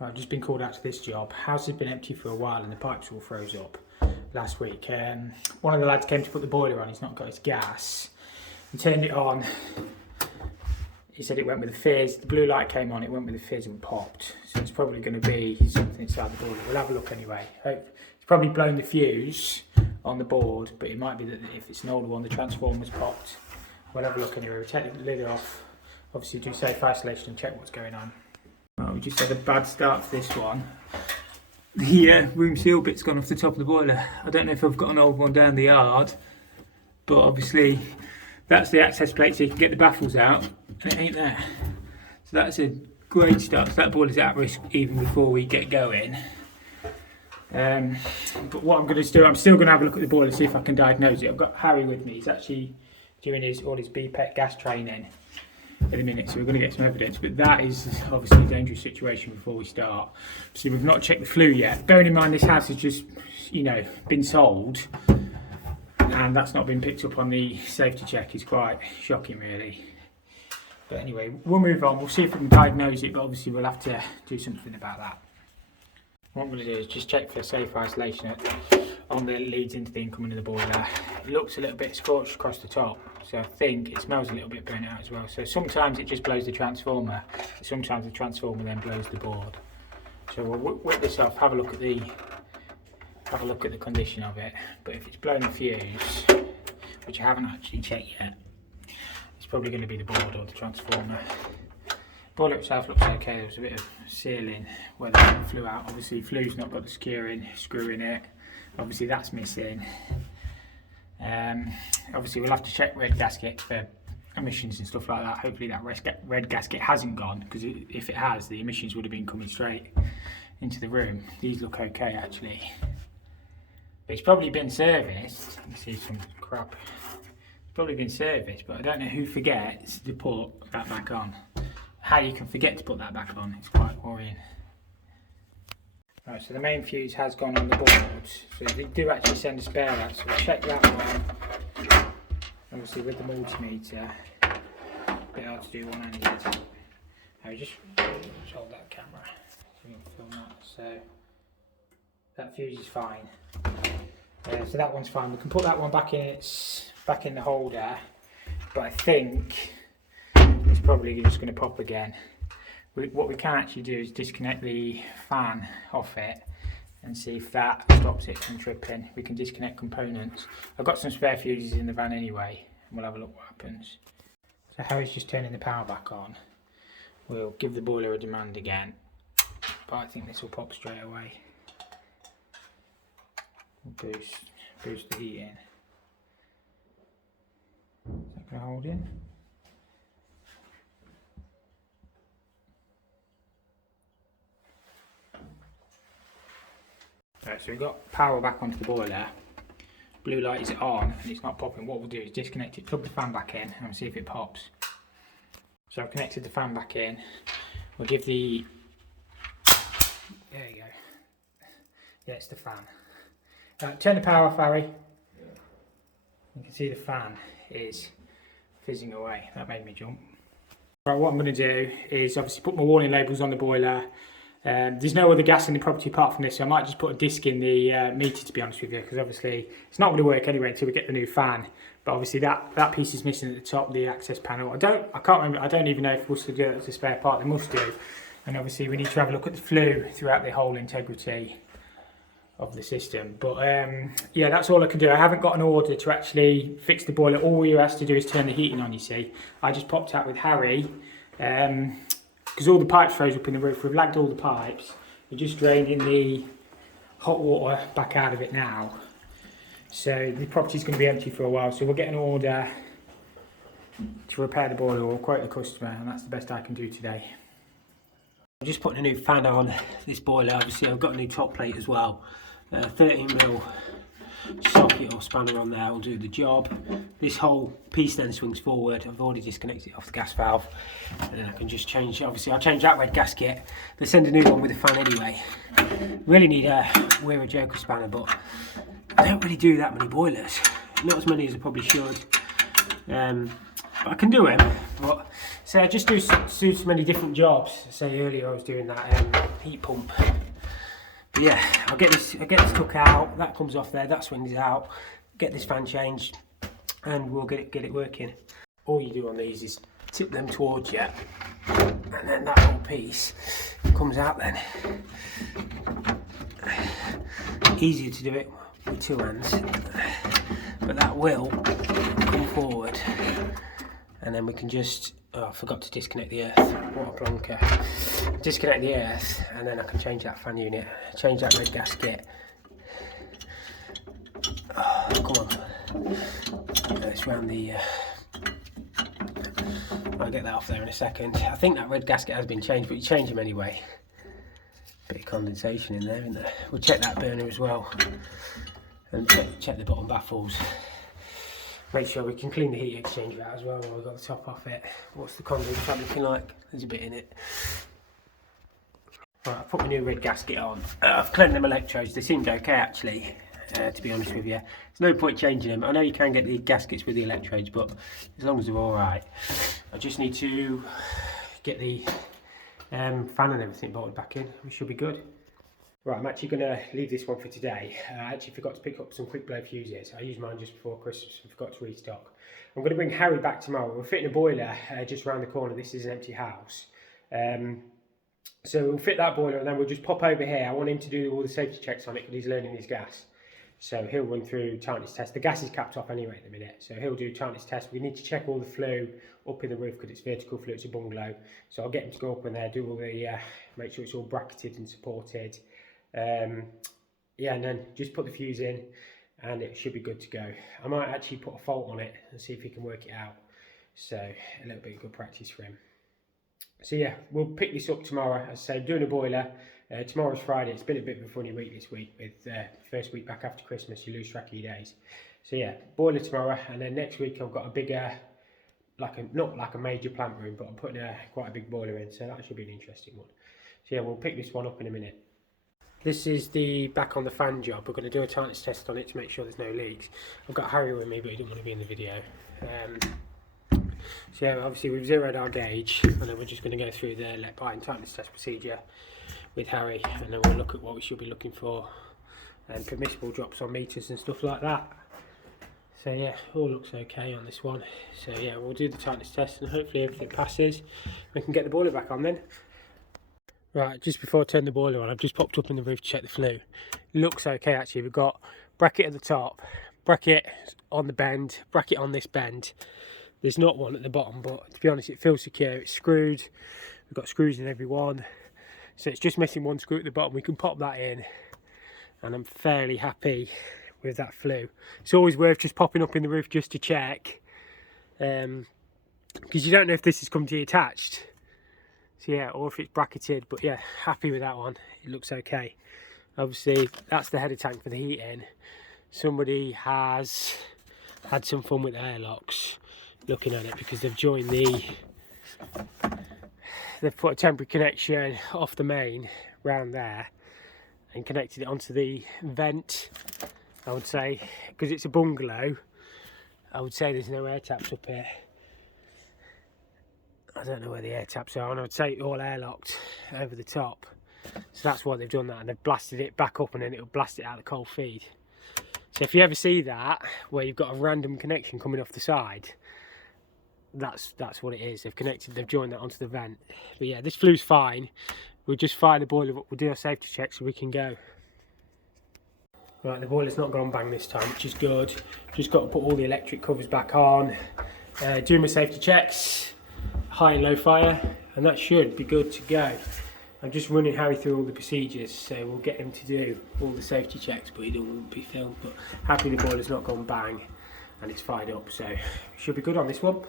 I've just been called out to this job. House has been empty for a while and the pipes all froze up last week. One of the lads came to put the boiler on, he's not got his gas. He turned it on, he said it went with the fizz. The blue light came on, it went with the fizz and popped. So it's probably going to be something inside the boiler. We'll have a look anyway. It's probably blown the fuse on the board, but it might be that if it's an older one, the transformer's popped. We'll have a look anyway. We'll take the lid off, obviously do safe isolation and check what's going on. Well, we just had a bad start to this one. The room seal bit's gone off the top of the boiler. I don't know if I've got an old one down the yard, but obviously that's the access plate so you can get the baffles out, and it ain't there. So that's a great start. So that boiler's at risk even before we get going. But what I'm going to do, I'm still going to have a look at the boiler, see if I can diagnose it. I've got Harry with me. He's actually doing all his BPET gas training in a minute, so we're going to get some evidence, but that is obviously a dangerous situation before we start. So we've not checked the flue yet. Bearing in mind this house has just, been sold, and that's not been picked up on the safety check is quite shocking really. But anyway, we'll move on, we'll see if we can diagnose it, but obviously we'll have to do something about that. What I'm going to do is just check for safe isolation on the leads into the incoming of the boiler. It looks a little bit scorched across the top, so I think it smells a little bit burnt out as well. So sometimes it just blows the transformer, sometimes the transformer then blows the board. So we'll whip this off, have a look at the condition of it. But if it's blown the fuse, which I haven't actually checked yet, it's probably going to be the board or the transformer. Boiler itself looks okay. There was a bit of sealing where the flew out. Obviously flue's not got the screw in it. Obviously that's missing. Obviously we'll have to check red gasket for emissions and stuff like that. Hopefully that red gasket hasn't gone, because if it has, the emissions would have been coming straight into the room. These look okay actually. But it's probably been serviced. You can see some crap. It's probably been serviced, but I don't know who forgets to put that back on. How you can forget to put that back on, it's quite worrying. Right, so the main fuse has gone on the board, so they do actually send a spare out, so we'll check that one. Obviously with the multimeter, a bit hard to do one-handed. Now just hold that camera so you can film that. So that fuse is fine. So that one's fine. We can put that one back in the holder, but I think it's probably just going to pop again. What we can actually do is disconnect the fan off it and see if that stops it from tripping. We can disconnect components. I've got some spare fuses in the van anyway, and we'll have a look what happens. So Harry's just turning the power back on. We'll give the boiler a demand again, but I think this will pop straight away. We'll boost the heat in. Is that going to hold in? Right, so we've got power back onto the boiler. Blue light is on and it's not popping. What we'll do is disconnect it, plug the fan back in, and we'll see if it pops. So I've connected the fan back in. We'll give the... There you go. Yeah, it's the fan. Turn the power off, Harry. You can see the fan is fizzing away. That made me jump. Right, what I'm going to do is obviously put my warning labels on the boiler. There's no other gas in the property apart from this, so I might just put a disc in the meter, to be honest with you, because obviously it's not going to work anyway until we get the new fan. But obviously that piece is missing at the top, the access panel. I can't remember. I don't even know if Worcester do it as a spare part. They must do. And obviously we need to have a look at the flue throughout the whole integrity of the system. But yeah, that's all I can do. I haven't got an order to actually fix the boiler. All you has to do is turn the heating on, you see. I just popped out with Harry. Because all the pipes froze up in the roof, we've lagged all the pipes. We're just draining the hot water back out of it now. So the property's going to be empty for a while, so we'll get an order to repair the boiler or quote the customer, and that's the best I can do today. I'm just putting a new fan on this boiler. Obviously I've got a new top plate as well. 13mm socket or spanner on there will do the job. This whole piece then swings forward. I've already disconnected it off the gas valve, and then I can just change. Obviously I'll change that red gasket. They send a new one with a fan anyway. Really need a Weir Joker spanner, but I don't really do that many boilers, not as many as I probably should. I can do them, but say I just do so many different jobs. Say earlier I was doing that heat pump. But yeah, I get this took out. That comes off there. That swings out. Get this fan changed, and we'll get it working. All you do on these is tip them towards you, and then that whole piece comes out. Then easier to do it with two hands, but that will come forward, and then we can just, oh, I forgot to disconnect the earth, what a plonker. Disconnect the earth, and then I can change that fan unit, change that red gasket. Oh, come on, let's round the, I'll get that off there in a second. I think that red gasket has been changed, but you change them anyway. Bit of condensation in there, isn't there? We'll check that burner as well, and check the bottom baffles. Make sure we can clean the heat exchanger out as well while we've got the top off it. What's the condensate fan looking like? There's a bit in it. Right, I've put my new red gasket on. I've cleaned them electrodes. They seemed okay actually, to be honest with you. There's no point changing them. I know you can get the gaskets with the electrodes, but as long as they're alright. I just need to get the fan and everything bolted back in. We should be good. Right, I'm actually going to leave this one for today. I actually forgot to pick up some quick blow fuses. I used mine just before Christmas and forgot to restock. I'm going to bring Harry back tomorrow. We're fitting a boiler just around the corner. This is an empty house. So we'll fit that boiler and then we'll just pop over here. I want him to do all the safety checks on it because he's learning his gas. So he'll run through tightness test. The gas is capped off anyway at the minute. So he'll do tightness test. We need to check all the flue up in the roof because it's vertical flue, it's a bungalow. So I'll get him to go up in there, do all the, make sure it's all bracketed and supported. Yeah, and then just put the fuse in and it should be good to go. I might actually put a fault on it and see if he can work it out. So a little bit of good practice for him. So yeah, we'll pick this up tomorrow. As I say, doing a boiler. Tomorrow's Friday. It's been a bit of a funny week this week with first week back after Christmas. You lose track of your days. So yeah, boiler tomorrow, and then next week I've got a bigger, not like a major plant room, but I'm putting quite a big boiler in. So that should be an interesting one. So yeah, we'll pick this one up in a minute. This is the back on the fan job. We're going to do a tightness test on it to make sure there's no leaks. I've got Harry with me, but he didn't want to be in the video. So yeah, obviously we've zeroed our gauge, and then we're just going to go through the let by and tightness test procedure with Harry, and then we'll look at what we should be looking for and permissible drops on meters and stuff like that. So yeah, all looks okay on this one. So yeah, we'll do the tightness test and hopefully everything passes. We can get the boiler back on then. Right, just before I turn the boiler on, I've just popped up in the roof to check the flue. Looks okay actually. We've got bracket at the top, bracket on the bend, bracket on this bend. There's not one at the bottom, but to be honest it feels secure. It's screwed. We've got screws in every one. So it's just missing one screw at the bottom. We can pop that in, and I'm fairly happy with that flue. It's always worth just popping up in the roof just to check, because you don't know if this is come detached. So yeah, or if it's bracketed. But yeah, happy with that one. It looks okay. Obviously, that's the header tank for the heating. Somebody has had some fun with the airlocks, looking at it, because they've joined they've put a temporary connection off the main round there and connected it onto the vent. I would say, because it's a bungalow, I would say there's no air taps up here. I don't know where the air taps are, and I would say all airlocked over the top. So that's why they've done that, and they've blasted it back up, and then it'll blast it out the cold feed. So if you ever see that, where you've got a random connection coming off the side, that's what it is. They've joined that onto the vent. But yeah, this flue's fine. We'll just fire the boiler up, we'll do our safety check so we can go. Right, the boiler's not gone bang this time, which is good. Just got to put all the electric covers back on, do my safety checks, high and low fire, and that should be good to go. I'm just running Harry through all the procedures, so we'll get him to do all the safety checks, but he don't want to be filmed. But happy the boiler's not gone bang and it's fired up, so should be good on this one.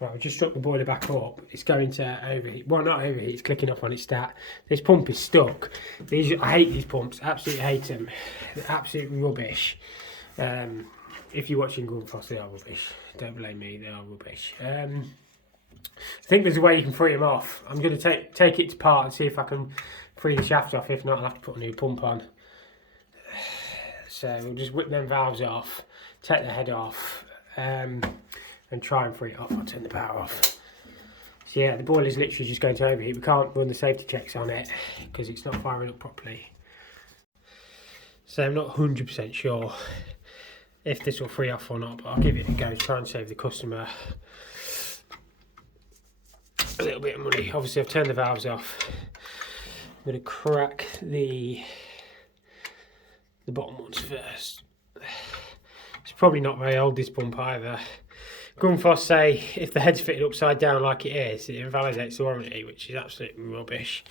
Right, we just struck the boiler back up. It's going to overheat. Well, not overheat, it's clicking off on its stat. This pump is stuck. I hate these pumps, absolutely hate them. They're absolute rubbish. If you're watching Grundfos, they are rubbish. Don't blame me, they are rubbish. I think there's a way you can free them off. I'm going to take it apart and see if I can free the shaft off. If not, I'll have to put a new pump on. So we'll just whip them valves off, take the head off. and try and free it off. I'll turn the power off. So yeah, the boiler's literally just going to overheat. We can't run the safety checks on it because it's not firing up properly. So I'm not 100% sure if this will free off or not, but I'll give it a go, try and save the customer a little bit of money. Obviously I've turned the valves off. I'm going to crack the bottom ones first. It's probably not very old, this pump either. Grundfos say if the head's fitted upside down like it is, it invalidates the warranty, which is absolutely rubbish.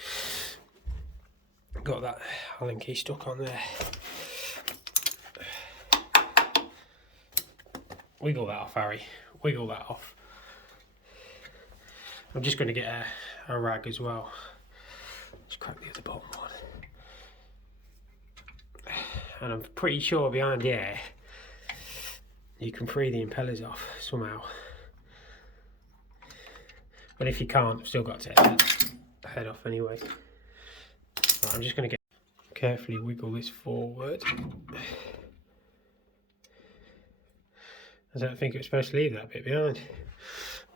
Got that Allen key stuck on there. Wiggle that off, Harry. Wiggle that off. I'm just going to get a rag as well. Just crack the other bottom one. And I'm pretty sure behind here you can free the impellers off somehow. But if you can't, I've still got to take the head off anyway. Right, I'm just going to carefully wiggle this forward. I don't think it was supposed to leave that bit behind.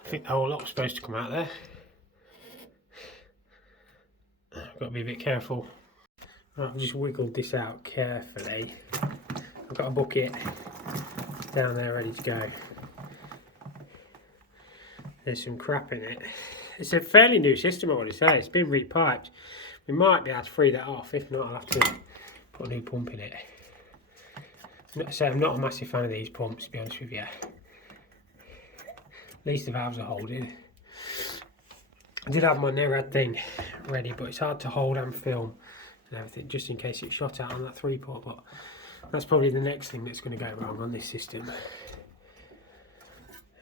I think the whole lot was supposed to come out there. I've got to be a bit careful. Right, I've just wiggled this out carefully. I've got a bucket down there ready to go. There's some crap in it. It's a fairly new system, I want to say. It's been repiped. We might be able to free that off. If not, I'll have to put a new pump in it. So I'm not a massive fan of these pumps, to be honest with you. At least the valves are holding. I did have my NERAD thing ready, but it's hard to hold and film and everything, just in case it shot out on that 3-port. But that's probably the next thing that's going to go wrong on this system.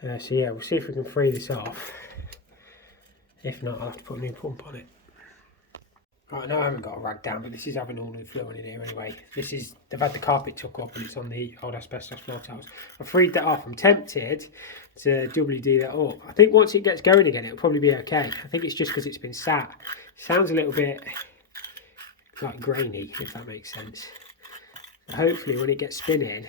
So yeah, we'll see if we can free this off. If not, I'll have to put a new pump on it. Right, now I haven't got a rag down, but this is having all the fluid in here anyway. This is, they've had the carpet took up and it's on the old asbestos floor tiles. I freed that off. I'm tempted to doubly do that up. I think once it gets going again, it'll probably be okay. I think it's just because it's been sat. It sounds a little bit like grainy, if that makes sense. Hopefully when it gets spinning,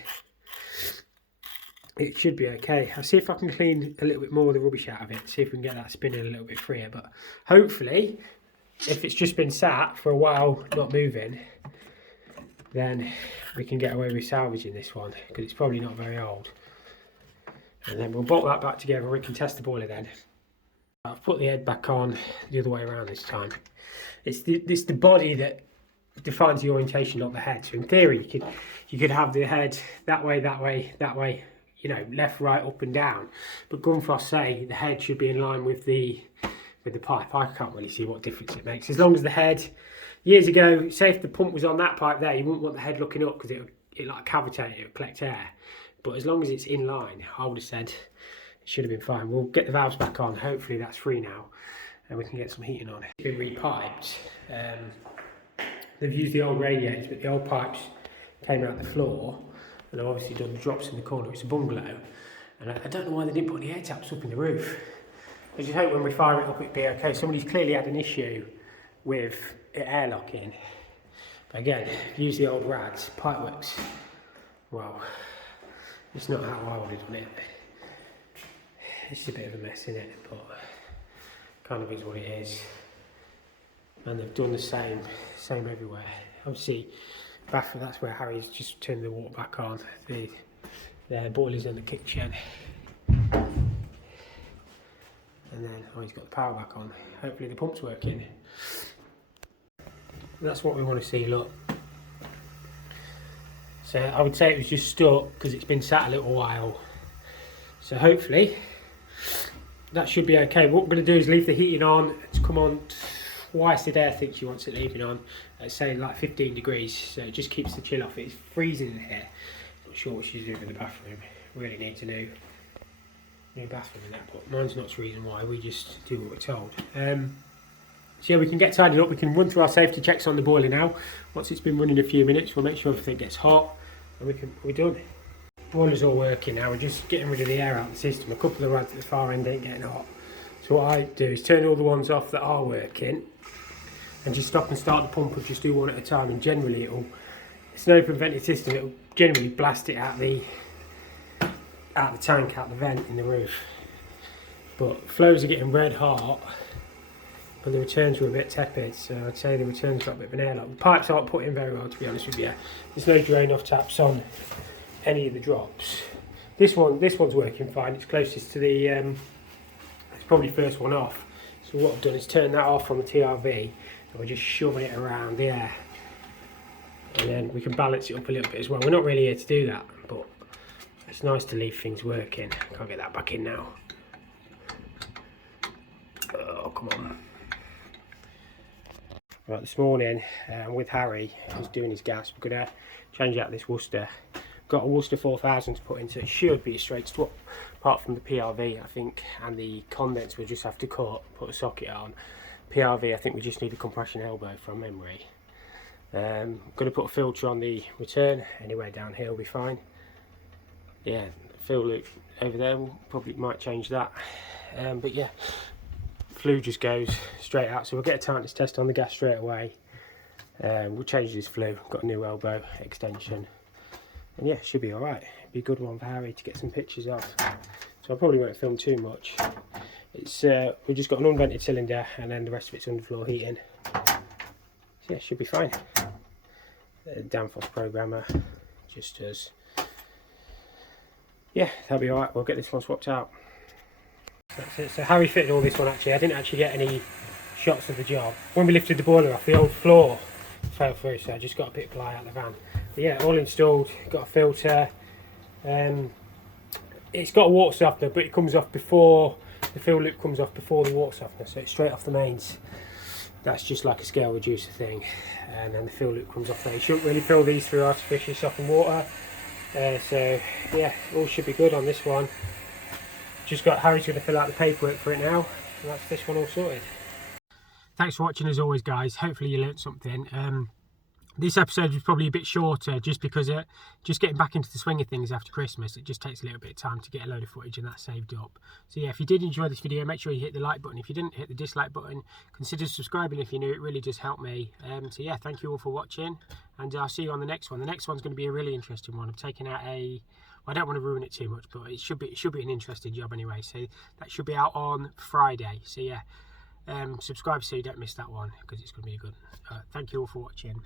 it should be okay. I'll see if I can clean a little bit more of the rubbish out of it, see if we can get that spinning a little bit freer. But hopefully, if it's just been sat for a while, not moving, then we can get away with salvaging this one, because it's probably not very old. And then we'll bolt that back together, we can test the boiler then. I've put the head back on the other way around this time. It's the body that defines the orientation, not the head. So in theory, you could have the head that way, that way, that way, you know, left, right, up and down. But Grundfos say the head should be in line with the pipe. I can't really see what difference it makes. As long as the head, years ago, say if the pump was on that pipe there, you wouldn't want the head looking up because it like cavitate, it would collect air. But as long as it's in line, I would have said it should have been fine. We'll get the valves back on. Hopefully that's free now and we can get some heating on it. It's been repiped. They've used the old radiators, but the old pipes came out the floor and they've obviously done the drops in the corner. It's a bungalow and I don't know why they didn't put any air taps up in the roof. I just hope when we fire it up it'll be okay. Somebody's clearly had an issue with it airlocking. But again, use the old rags, pipeworks. Well, it's not how I would have done it. It's a bit of a mess, isn't it? But kind of is what it is. And they've done the same everywhere. Obviously, bathroom, that's where Harry's just turned the water back on. The boiler's in the kitchen. And then, oh, he's got the power back on. Hopefully the pump's working. That's what we want to see, look. So I would say it was just stuck because it's been sat a little while. So hopefully that should be okay. What we're going to do is leave the heating on. It's come on twice a day, I think she wants it leaving on. At say like 15 degrees, so it just keeps the chill off. It's freezing in here. Not sure what she's doing in the bathroom. Really needs a new bathroom in that, but mine's not the reason why. We just do what we're told. So yeah, we can get tidied up. We can run through our safety checks on the boiler now. Once it's been running a few minutes, we'll make sure everything gets hot and we're done. Boiler's all working now. We're just getting rid of the air out of the system. A couple of the rads at the far end ain't getting hot. So what I do is turn all the ones off that are working and just stop and start the pump and just do one at a time. And generally it's an open vented system. It'll generally blast it out the out the tank, out the vent in the roof. But flows are getting red hot, but the returns were a bit tepid, so I'd say the returns got a bit of an airlock. The pipes aren't put in very well, to be honest with you. There's no drain off taps on any of the drops. This one's working fine. It's closest to the, it's probably first one off. So what I've done is turn that off on the TRV, and we're just shoving it around there. And then we can balance it up a little bit as well. We're not really here to do that, but it's nice to leave things working. Can't get that back in now. Oh, come on. Right, this morning with Harry, he's doing his gas. We're going to change out this Worcester. Got a Worcester 4000 to put into. It should be a straight swap, apart from the PRV, I think, and the condense we'll just have to cut, put a socket on. PRV, I think we just need a compression elbow from memory. Going to put a filter on the return. Anywhere down here will be fine. Yeah, fill loop over there, we'll probably might change that. But yeah, flue just goes straight out, so we'll get a tightness test on the gas straight away. We'll change this flue. Got a new elbow extension, and yeah, should be all right. Be a good one for Harry to get some pictures of. So I probably won't film too much. It's we've just got an unvented cylinder, and then the rest of it's underfloor heating. So yeah, should be fine. Grundfos programmer just does. Yeah, that'll be alright. We'll get this one swapped out. That's it. So Harry fitted all this one actually. I didn't actually get any shots of the job. When we lifted the boiler off, the old floor fell through, so I just got a bit of ply out of the van. But yeah, all installed, got a filter. It's got a water softener, but it comes off before, the fill loop comes off before the water softener, so it's straight off the mains. That's just like a scale reducer thing, and then the fill loop comes off there. You shouldn't really fill these through artificially softened water. So yeah, all should be good on this one. Just got Harry's going to fill out the paperwork for it now, and that's this one all sorted. Thanks for watching as always, guys. Hopefully you learnt something. This episode was probably a bit shorter just because just getting back into the swing of things after Christmas, it just takes a little bit of time to get a load of footage and that saved up. So yeah, if you did enjoy this video, make sure you hit the like button. If you didn't, hit the dislike button. Consider subscribing if you're new, it really does help me. So yeah, thank you all for watching, and I'll see you on the next one. The next one's going to be a really interesting one. I'm taking out I don't want to ruin it too much, but it should be an interesting job anyway. So that should be out on Friday. So yeah, subscribe so you don't miss that one, because it's going to be a good one. Thank you all for watching.